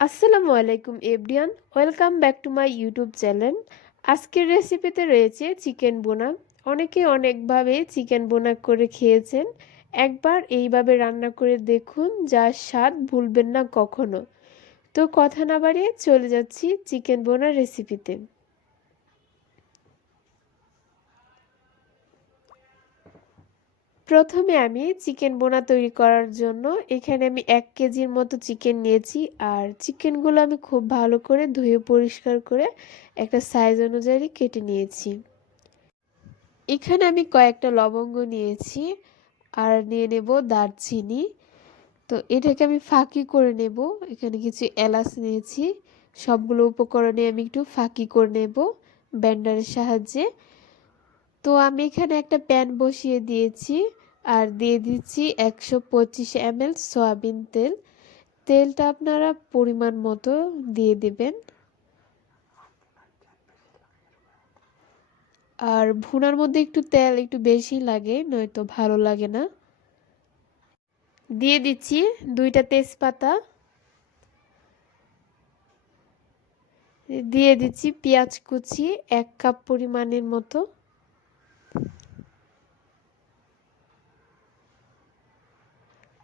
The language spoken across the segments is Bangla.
আসসালামু আলাইকুম everyone, welcome back to my YouTube channel. আজকের রেসিপিতে রয়েছে চিকেন বোনা। অনেকে অনেকভাবে চিকেন বোনা করে খেয়েছেন, একবার এইভাবে রান্না করে দেখুন, যার স্বাদ ভুলবেন না কখনো। তো কথা না বাড়িয়ে চলে যাচ্ছি চিকেন বোনার রেসিপিতে। প্রথমে আমি চিকেন বোনা তৈরি করার জন্য এখানে আমি 1 কেজির মতো চিকেন নিয়েছি। আর চিকেনগুলো আমি খুব ভালো করে ধুয়ে পরিষ্কার করে একটা সাইজ অনুযায়ী কেটে নিয়েছি। এখানে আমি কয়েকটা লবঙ্গ নিয়েছি আর নিয়ে নেব দারচিনি। তো এটাকে আমি ফাঁকি করে নেব। এখানে কিছু এলাচ নিয়েছি। সবগুলো উপকরণে আমি একটু ফাঁকি করে নেব ব্লেন্ডারের সাহায্যে। তো আমি এখানে একটা প্যান বসিয়ে দিয়েছি আর দিয়ে দিচ্ছি 125 ml সয়াবিন তেল। তেলটা আপনারা পরিমাণ মতো দিয়ে দিবেন। আর ভুনার মধ্যে একটু তেল একটু বেশি লাগে, নয়তো ভালো লাগে না। দিয়ে দিচ্ছি 2টা তেজপাতা, দিয়ে দিচ্ছি পেঁয়াজ কুচি 1 কাপ পরিমাণের মতো।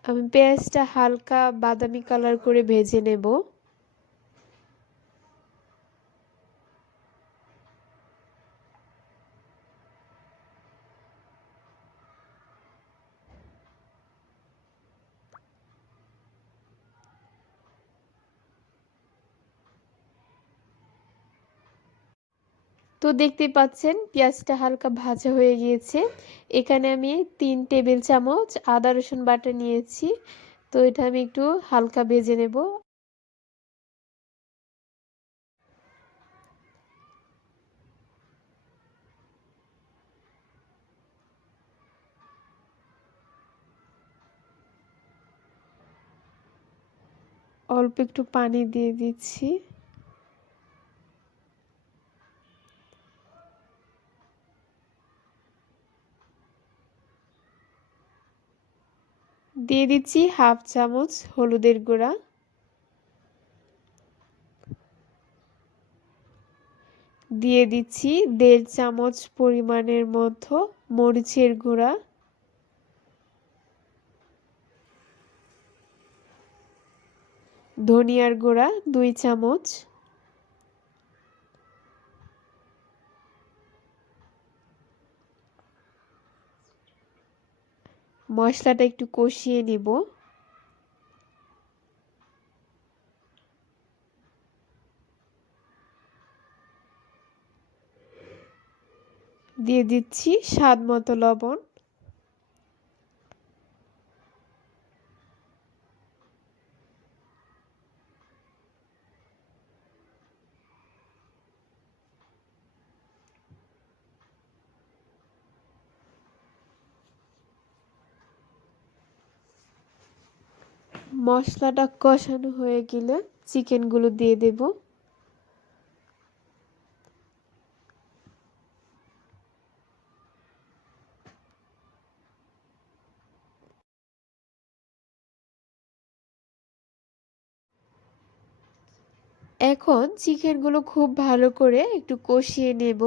আমি পেঁয়াজটা হালকা বাদামি কালার করে ভেজে নেব। তো দেখতে পাচ্ছেন পেঁয়াজটা হালকা ভাজা হয়ে গিয়েছে। এখানে আমি 3 টেবিল চামচ আদা রসুন বাটা নিয়েছি। তো এটা আমি একটু হালকা ভেজে নেব। অল্প একটু পানি দিয়ে দিচ্ছি। দিয়ে দিচ্ছি হাফ চামচ হলুদের গুঁড়া। দিয়ে দিচ্ছি 1.5 চামচ পরিমাণের মতো মরিচের গুঁড়া। ধনিয়ার গুঁড়া 2 চামচ। মশলাটা একটু কষিয়ে নিব। দিয়ে দিচ্ছি স্বাদ মতো লবণ। মশলাটা কষানো হয়ে গেলে চিকেনগুলো দিয়ে দেব। এখন চিকেনগুলো খুব ভালো করে একটু কষিয়ে নেব।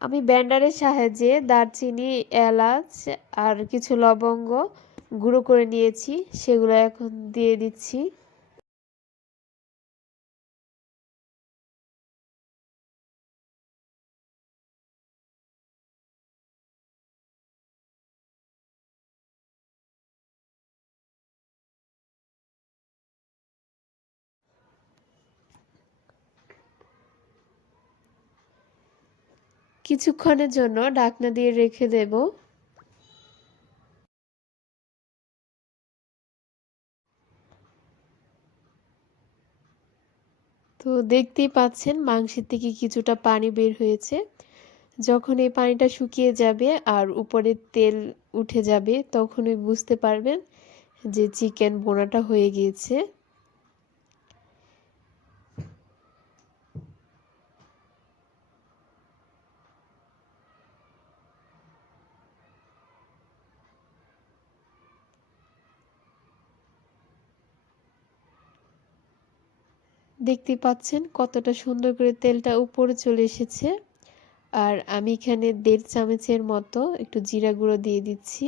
আমি ব্লেন্ডারের সাহায্যে দারচিনি, এলাচ আর কিছু লবঙ্গ গুঁড়ো করে নিয়েছি, সেগুলো এখন দিয়ে দিচ্ছি। কিছুক্ষণের জন্য ঢাকনা দিয়ে রেখে দেব। তো দেখতেই পাচ্ছেন মাংসের থেকে কিছুটা পানি বের হয়েছে। যখন এই পানিটা শুকিয়ে যাবে আর উপরে তেল উঠে যাবে তখনই বুঝতে পারবেন যে চিকেন বোনাটা হয়ে গিয়েছে। দেখতে পাচ্ছেন কতটা সুন্দর করে তেলটা উপরে চলে এসেছে। আর আমি এখানে 1.5 চামচের মতো একটু জিরা গুঁড়ো দিয়ে দিচ্ছি।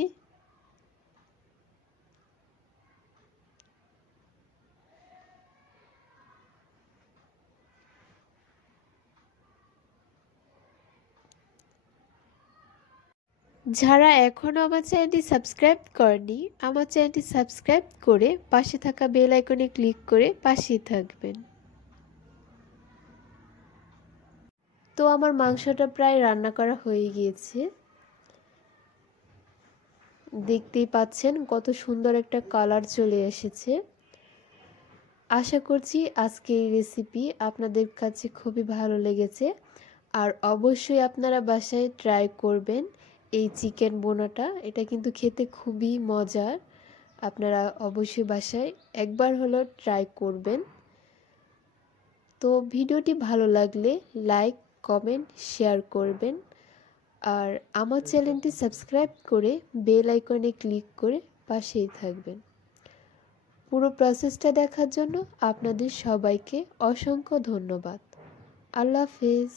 যারা এখনও আমার চ্যানেলটি সাবস্ক্রাইব করেনি, আমার চ্যানেলটি সাবস্ক্রাইব করে পাশে থাকা বেল আইকনে ক্লিক করে পাশেই থাকবেন। তো আমার মাংসটা প্রায় রান্না করা হয়ে গিয়েছে। দেখতেই পাচ্ছেন কত সুন্দর একটা কালার চলে এসেছে। আশা করছি আজকের এই রেসিপি আপনাদের কাছে খুবই ভালো লেগেছে। আর অবশ্যই আপনারা বাসায় ট্রাই করবেন এই চিকেন বোনাটা। এটা কিন্তু খেতে খুবই মজার। আপনারা অবশ্যই বাসায় একবার হলেও ট্রাই করবেন। তো ভিডিওটি ভালো লাগলে লাইক, কমেন্ট, শেয়ার করবেন। আর আমার চ্যানেলটি সাবস্ক্রাইব করে বেল আইকনে ক্লিক করে পাশেই থাকবেন। পুরো প্রসেসটা দেখার জন্য আপনাদের সবাইকে অসংখ্য ধন্যবাদ। আল্লাহ হাফেজ।